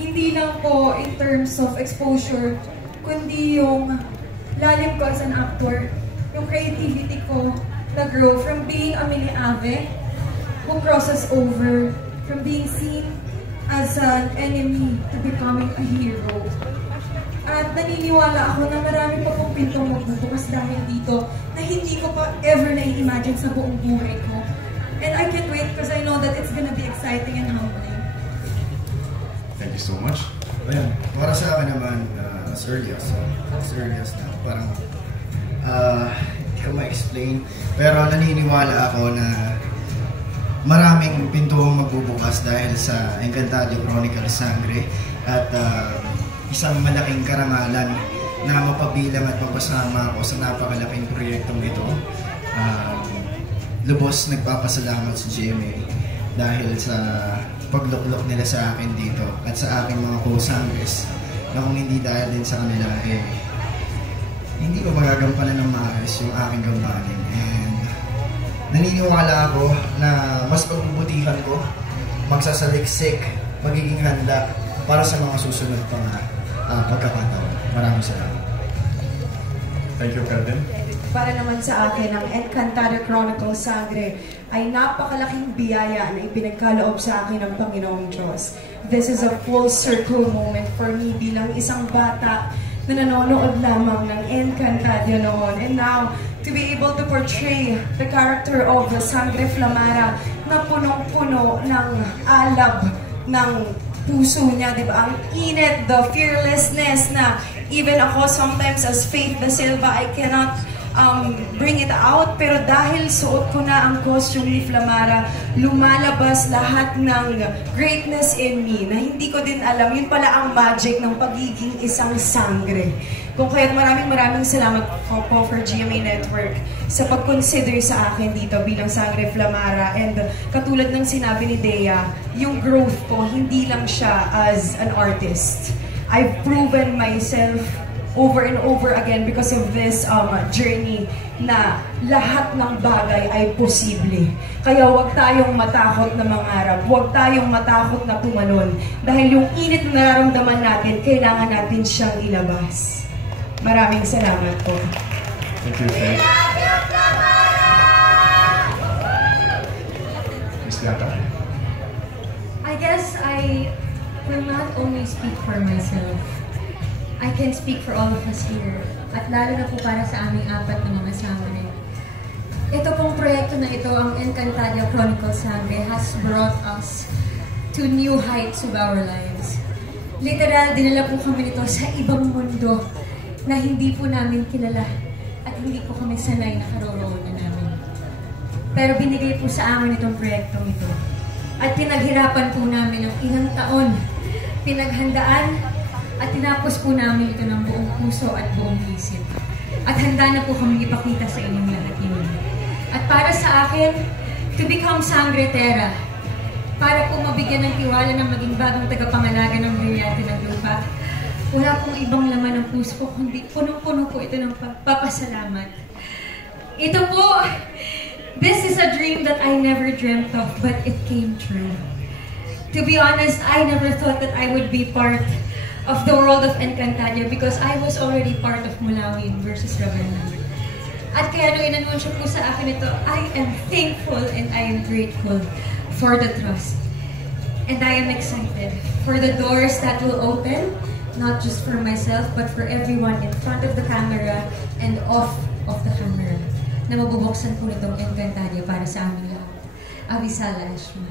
hindi lang po in terms of exposure, kundi yung lalim ko as an actor, yung creativity ko na-grow from being a mini ave who crosses over from being seen as an enemy to becoming a hero. At naniniwala ako na marami pa pong pintong magbubukas dahil dito na hindi ko pa ever na-imagine sa buong buhay ko. And I can't wait because I know that it's gonna be exciting and humbling. Thank you so much. Ayan, para sa akin naman, as early as na, parang, hindi ko ma-explain, pero naniniwala ako na maraming pintuang magbubukas dahil sa Encantadio Chronicles Sangre at isang malaking karangalan na mapabilang at mapasama ako sa napakalaking proyektong ito. Lubos nagpapasalamat sa GMA dahil sa pagluklok nila sa akin dito at sa aking mga co-sangres na kung hindi dahil din sa kanila hindi ko magagampanan ng maayos yung aking gampanin. And naniniwala ako na mas pagbubutihan ko, magsasaliksik, magiging handa para sa mga susunod pang pagkakataon. Maraming salamat. Thank you, Kelvin. Para naman sa akin, ang Encantadio Chronicles Sangre ay napakalaking biyaya na ipinagkaloob sa akin ng Panginoong Diyos. This is a full circle moment for me bilang isang bata na nanonood lamang ng Encantadio noon. And now, to be able to portray the character of the Sangre Flamara na punong-puno ng alab ng puso niya, di ba? Ang init, the fearlessness na even ako sometimes as Faith Da Silva, I cannot bring it out, pero dahil suot ko na ang costume ni Flamara, lumalabas lahat ng greatness in me na hindi ko din alam. Yun pala ang magic ng pagiging isang sangre. Kung kaya't maraming salamat po for GMA Network sa pag-consider sa akin dito bilang Sangre Flamara. And katulad ng sinabi ni Dea, yung growth ko, hindi lang siya as an artist. I've proven myself over and over again because of this journey na lahat ng bagay ay posible. Kaya huwag tayong matakot na mangarap, huwag tayong matakot na tumalon. Dahil yung init na nararamdaman natin, kailangan natin siyang ilabas. Maraming salamat po. Thank you, Faith. Miss Yata? I guess I will not only speak for myself. I can speak for all of us here. At lalo na po para sa aming apat na mga sangre. Ito pong proyekto na ito, ang Encantadio Chronicles Sangre, has brought us to new heights of our lives. Literal, dinala po kami nito sa ibang mundo na hindi po namin kilala at hindi po kami sanay na karoroonan namin. Pero binigay po sa amin itong proyektong ito. At pinaghirapan po namin ng ilang taon. Pinaghandaan at tinapos po namin ito ng buong puso at buong isip. At handa na po kami ipakita sa inyong lahat yun. At para sa akin, to become Sangretera, para po mabigyan ng tiwala ng maging bagong tagapangalaga ng brilyante ng lupa, wala pong ibang laman ng puso ko, kundi punong-puno po ito ng pagpapasalamat. Ito po, this is a dream that I never dreamt of, but it came true. To be honest, I never thought that I would be part of the world of Encantadio because I was already part of Mulawin versus Ravenna. At kaya nung inanunsyo po sa akin ito, I am thankful and I am grateful for the trust. And I am excited for the doors that will open, not just for myself, but for everyone in front of the camera and off of the camera, na mabubuksan po nitong Encantadio para sa aming lahat. Avisala Ashma.